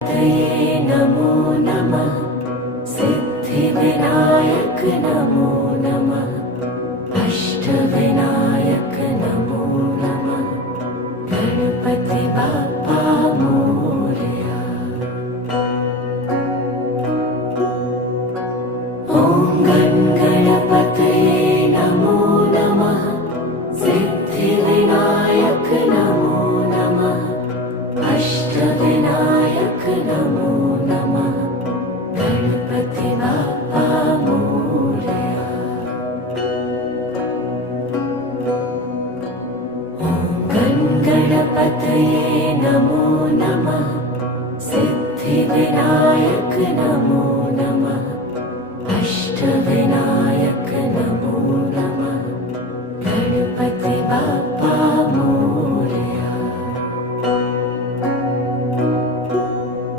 तये नमो नमः। सिद्धिविनायक नमो नमः। अष्टविनायक नमो नमः। गणपति बाप्पा मोरया। ॐ गणपतये नमो नमः। सिद्धिविनायक नमो नमः। अष्टविनायक नमो नमः। गणपति बाप्पा मोरया। ॐ गणपतये नमो नमः। सिद्धिविनायक नमो नमः।